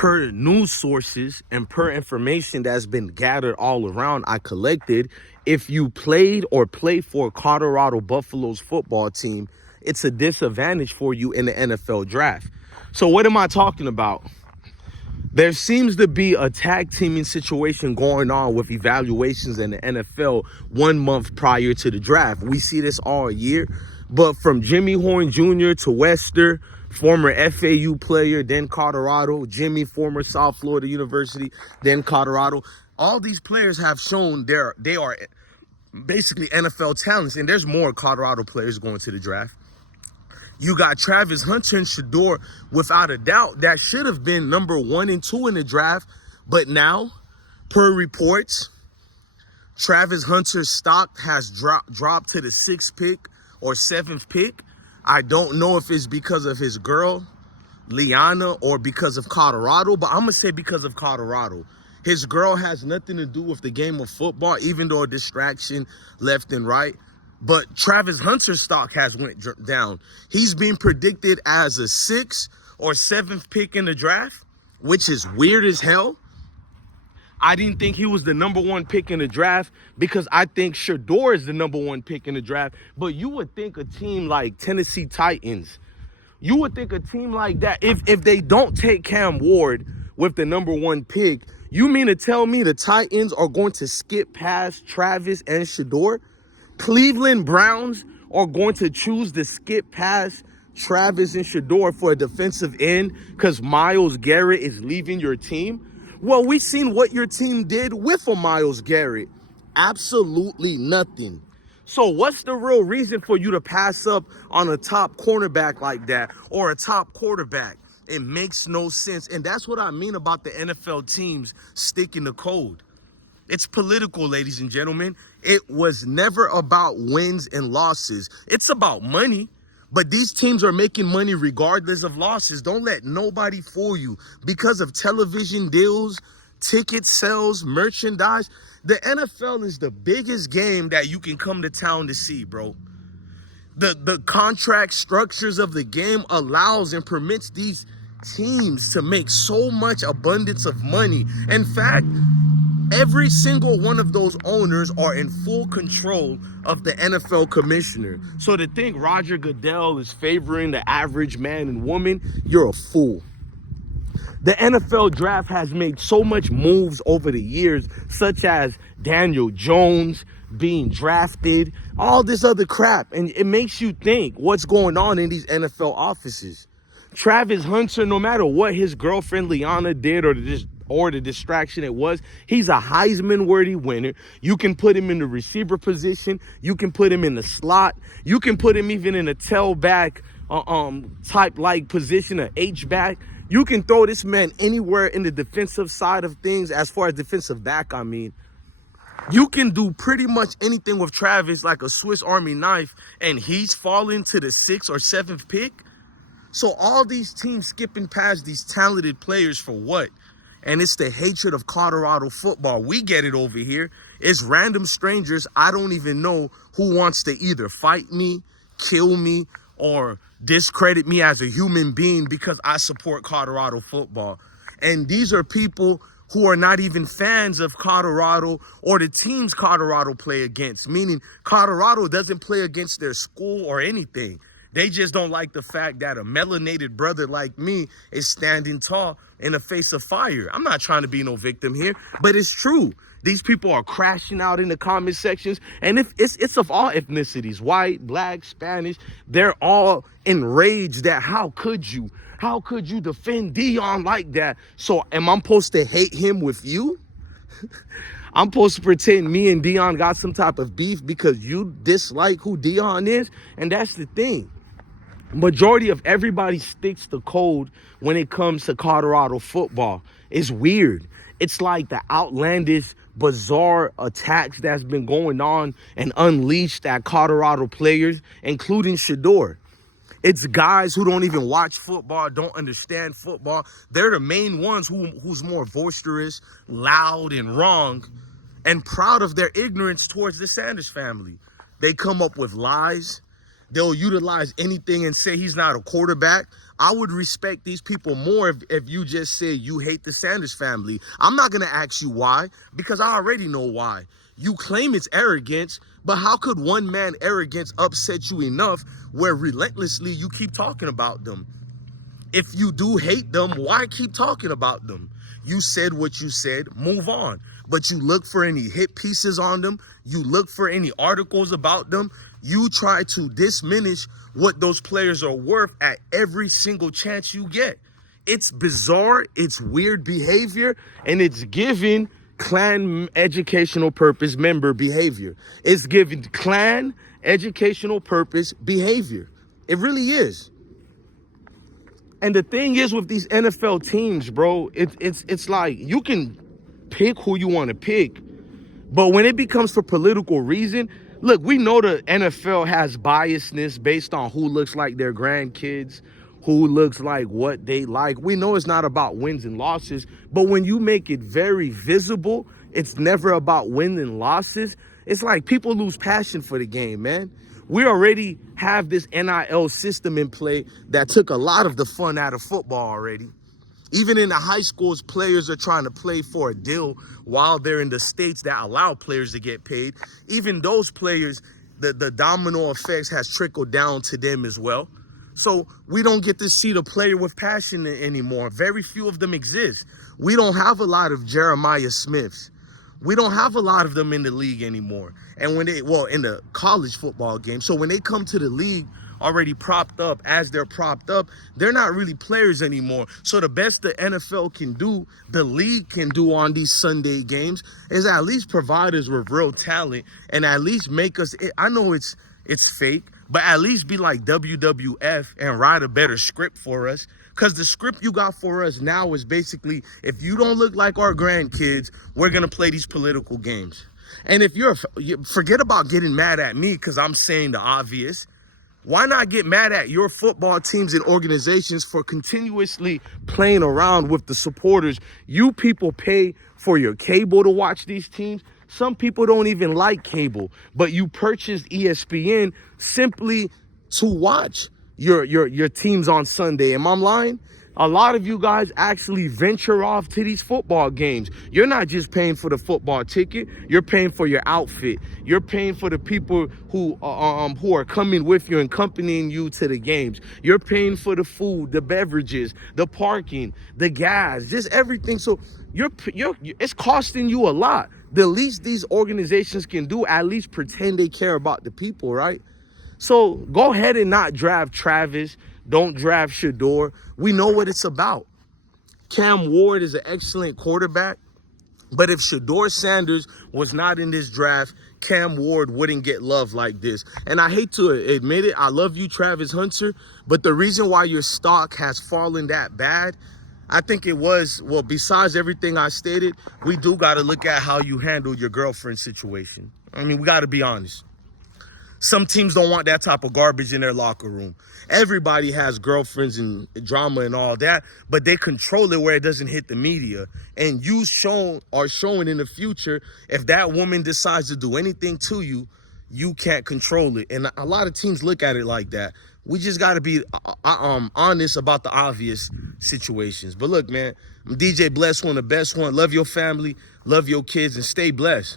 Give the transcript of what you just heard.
per news sources and per information that's been gathered all around, I collected, if you played or play for Colorado Buffaloes football team, it's a disadvantage for you in the NFL draft. So what am I talking about? There seems to be a tag teaming situation going on with evaluations in the NFL 1 month prior to the draft. We see this all year, but from Jimmy Horn Jr. to Wester, former FAU player, then Colorado, Jimmy, former South Florida University, then Colorado. All these players have shown they are basically NFL talents, and there's more Colorado players going to the draft. You got Travis Hunter and Shedeur, without a doubt, that should have been number 1 and 2 in the draft. But now, per reports, Travis Hunter's stock has dropped to the 6th pick or 7th pick. I don't know if it's because of his girl, Liana, or because of Colorado, but I'm going to say because of Colorado. His girl has nothing to do with the game of football, even though a distraction left and right. But Travis Hunter's stock has went down. He's being predicted as a 6th or 7th pick in the draft, which is weird as hell. I didn't think he was the number 1 pick in the draft because I think Shedeur is the number 1 pick in the draft. But you would think a team like Tennessee Titans, you would think a team like that, if they don't take Cam Ward with the number 1 pick, you mean to tell me the Titans are going to skip past Travis and Shedeur? Cleveland Browns are going to choose to skip past Travis and Shedeur for a defensive end because Myles Garrett is leaving your team? Well, we've seen what your team did with a Myles Garrett. Absolutely nothing. So what's the real reason for you to pass up on a top cornerback like that or a top quarterback? It makes no sense. And that's what I mean about the NFL teams sticking to code. It's political, ladies and gentlemen. It was never about wins and losses. It's about money. But these teams are making money regardless of losses. Don't let nobody fool you. Because of television deals, ticket sales, merchandise, the NFL is the biggest game that you can come to town to see, bro. The contract structures of the game allows and permits these teams to make so much abundance of money. In fact, every single one of those owners are in full control of the NFL commissioner. So to think Roger Goodell is favoring the average man and woman, you're a fool. The NFL draft has made so much moves over the years, such as Daniel Jones being drafted, all this other crap. And it makes you think what's going on in these NFL offices. Travis Hunter, no matter what his girlfriend Liana did or the distraction it was, he's a Heisman-worthy winner. You can put him in the receiver position. You can put him in the slot. You can put him even in a tailback type-like position, an H-back. You can throw this man anywhere in the defensive side of things, as far as defensive back, I mean. You can do pretty much anything with Travis like a Swiss Army knife, and he's falling to the 6th or 7th pick. So all these teams skipping past these talented players for what? And it's the hatred of Colorado football. We get it over here. It's random strangers. I don't even know who wants to either fight me, kill me, or discredit me as a human being because I support Colorado football. And these are people who are not even fans of Colorado or the teams Colorado play against, meaning Colorado doesn't play against their school or anything. They just don't like the fact that a melanated brother like me is standing tall in the face of fire. I'm not trying to be no victim here, but it's true. These people are crashing out in the comment sections, and if it's of all ethnicities, white, black, Spanish, they're all enraged that how could you defend Deion like that? So am I supposed to hate him with you? I'm supposed to pretend me and Deion got some type of beef because you dislike who Deion is? And that's the thing. Majority of everybody sticks to code when it comes to Colorado football. It's weird. It's like the outlandish, bizarre attacks that's been going on and unleashed at Colorado players, including Shedeur. It's guys who don't even watch football, don't understand football. They're the main ones who's more boisterous, loud, and wrong, and proud of their ignorance towards the Sanders family. They come up with lies. They'll utilize anything and say he's not a quarterback. I would respect these people more if you just say you hate the Sanders family. I'm not going to ask you why, because I already know why. You claim it's arrogance, but how could one man arrogance upset you enough where relentlessly you keep talking about them? If you do hate them, why keep talking about them? You said what you said, move on. But you look for any hit pieces on them, you look for any articles about them, you try to diminish what those players are worth at every single chance you get. It's bizarre, it's weird behavior, and it's giving Klan educational purpose member behavior. It's giving Klan educational purpose behavior. It really is. And the thing is with these NFL teams, bro, it's like you can pick who you want to pick, but when it becomes for political reason, look, we know the NFL has biasness based on who looks like their grandkids, who looks like what they like. We know it's not about wins and losses, but when you make it very visible, it's never about wins and losses. It's like people lose passion for the game, man. We already have this NIL system in play that took a lot of the fun out of football already. Even in the high schools, players are trying to play for a deal while they're in the states that allow players to get paid. Even those players, the domino effects has trickled down to them as well. So we don't get to see the player with passion anymore. Very few of them exist. We don't have a lot of Jeremiah Smiths. We don't have a lot of them in the league anymore. And when they, well, in the college football game. So when they come to the league already propped up, as they're propped up, they're not really players anymore. So the best the NFL can do, the league can do on these Sunday games, is at least provide us with real talent and at least make us, I know it's fake, but at least be like WWF and write a better script for us. Because the script you got for us now is basically, if you don't look like our grandkids, we're going to play these political games. And if forget about getting mad at me because I'm saying the obvious. Why not get mad at your football teams and organizations for continuously playing around with the supporters? You people pay for your cable to watch these teams. Some people don't even like cable, but you purchased ESPN simply to watch your teams on Sunday. Am I lying? A lot of you guys actually venture off to these football games. You're not just paying for the football ticket. You're paying for your outfit. You're paying for the people who are coming with you and accompanying you to the games. You're paying for the food, the beverages, the parking, the gas, just everything. So it's costing you a lot. The least these organizations can do, at least pretend they care about the people, right? So go ahead and not draft Travis. Don't draft Shedeur. We know what it's about. Cam Ward is an excellent quarterback. But if Deion Sanders was not in this draft, Cam Ward wouldn't get love like this. And I hate to admit it. I love you, Travis Hunter. But the reason why your stock has fallen that bad, I think it was, well, besides everything I stated, we do got to look at how you handle your girlfriend situation. I mean, we got to be honest. Some teams don't want that type of garbage in their locker room. Everybody has girlfriends and drama and all that, but they control it where it doesn't hit the media. And you are showing in the future, if that woman decides to do anything to you, you can't control it. And a lot of teams look at it like that. We just got to be honest about the obvious situations. But look, man, I'm DJ Bless One, the best one. Love your family, love your kids, and stay blessed.